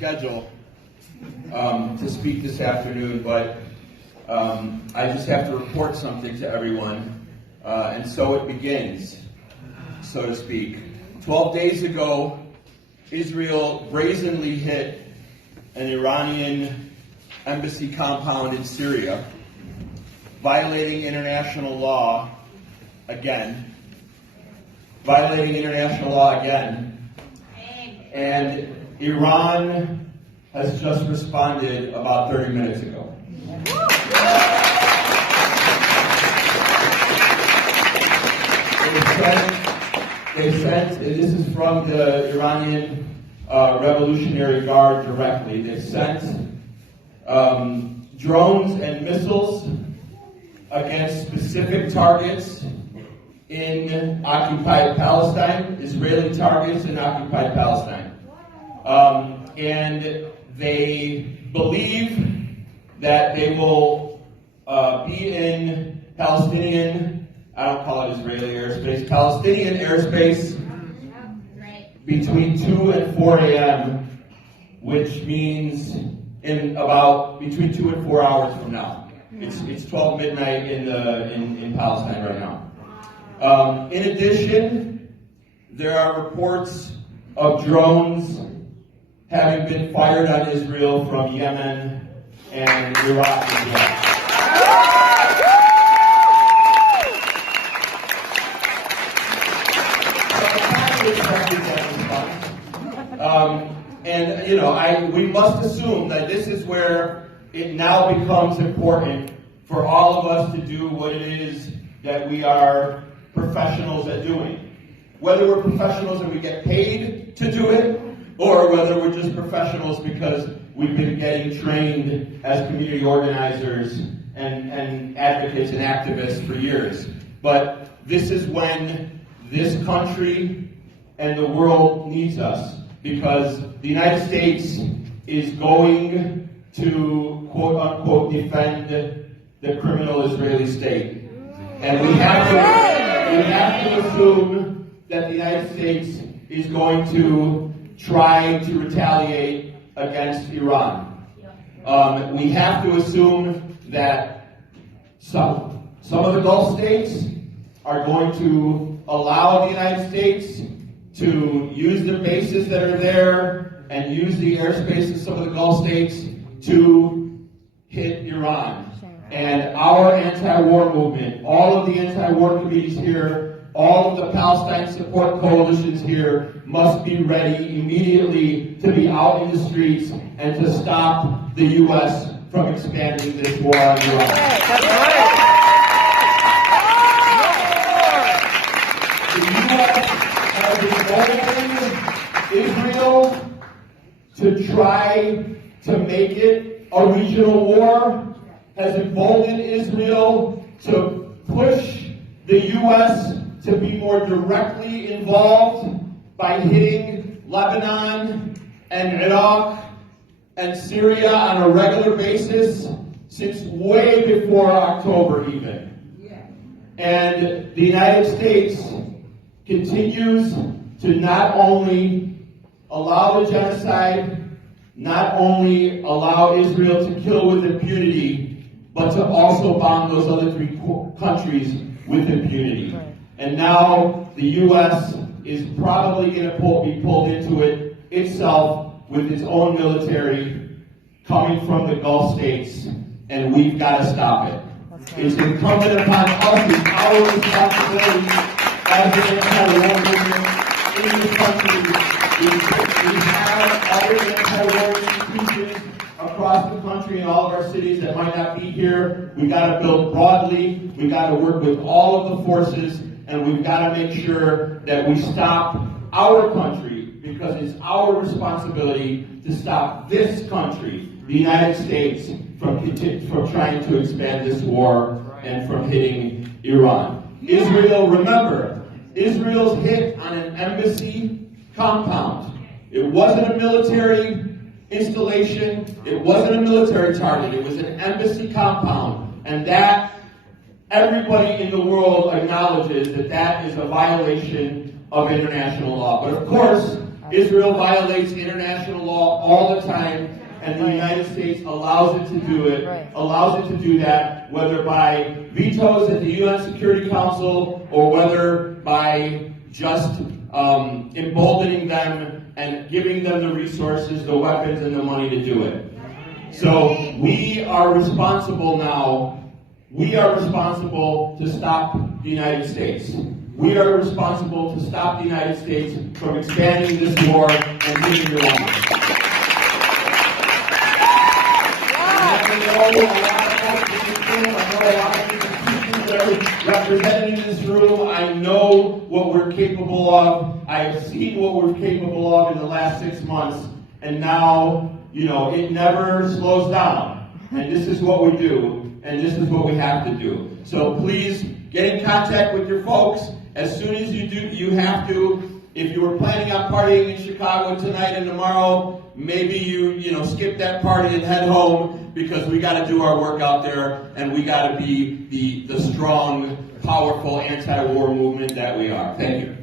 schedule to speak this afternoon, but I just have to report something to everyone, and so it begins, so to speak. 12 days ago, Israel brazenly hit an Iranian embassy compound in Syria, violating international law again. And Iran has just responded about 30 minutes ago. They sent, and this is from the Iranian Revolutionary Guard directly, they sent drones and missiles against specific targets in occupied Palestine, Israeli targets in occupied Palestine. And they believe that they will be in Palestinian, I don't call it Israeli airspace, Palestinian airspace between 2 and 4 a.m., which means in about between 2 and 4 hours from now. It's 12 midnight in Palestine right now. In addition, there are reports of drones having been fired on Israel from Yemen and Iraq as well. And you know, we must assume that this is where it now becomes important for all of us to do what it is that we are professionals at doing. Whether we're professionals and we get paid to do it, or whether we're just professionals because we've been getting trained as community organizers and advocates and activists for years. But this is when this country and the world needs us, because the United States is going to, quote unquote, defend the criminal Israeli state. And we have to assume that the United States is going to try to retaliate against Iran. We have to assume that some of the Gulf states are going to allow the United States to use the bases that are there and use the airspace of some of the Gulf states to hit Iran. And our anti-war movement, all of the anti-war committees here, all of the Palestine support coalitions here must be ready immediately to be out in the streets and to stop the U.S. from expanding this war on Iran. That's right. The U.S. has emboldened Israel to try to make it a regional war, has emboldened Israel to push the U.S. to be more directly involved by hitting Lebanon and Iraq and Syria on a regular basis since way before October even. And the United States continues to not only allow the genocide, not only allow Israel to kill with impunity, but to also bomb those other 3 countries with impunity. And now the U.S. is probably going to be pulled into it itself with its own military coming from the Gulf states, and we've got to stop it. It's incumbent upon us, it's our responsibility as an anti-war movement in this country. We have other anti-war institutions across the country in all of our cities that might not be here. We've got to build broadly. We've got to work with all of the forces, and we've got to make sure that we stop our country, because it's our responsibility to stop this country, the United States, from trying to expand this war and from hitting Iran. Israel, remember, Israel's hit on an embassy compound. It wasn't a military installation. It wasn't a military target. It was an embassy compound. And that, everybody in the world acknowledges that that is a violation of international law. But of course, Israel violates international law all the time, and the United States allows it to do it, allows it to do that, whether by vetoes at the UN Security Council or whether by just emboldening them and giving them the resources, the weapons, and the money to do it. So we are responsible now. We are responsible to stop the United States. We are responsible to stop the United States from expanding this war and taking the land. I know a lot of people that are represented in this room. I know what we're capable of. I have seen what we're capable of in the last 6 months. And now, it never slows down. And this is what we do. And this is what we have to do. So please get in contact with your folks. As soon as you do, you have to. If you were planning on partying in Chicago tonight and tomorrow, maybe you skip that party and head home, because we got to do our work out there, and we got to be the strong, powerful anti-war movement that we are. Thank you.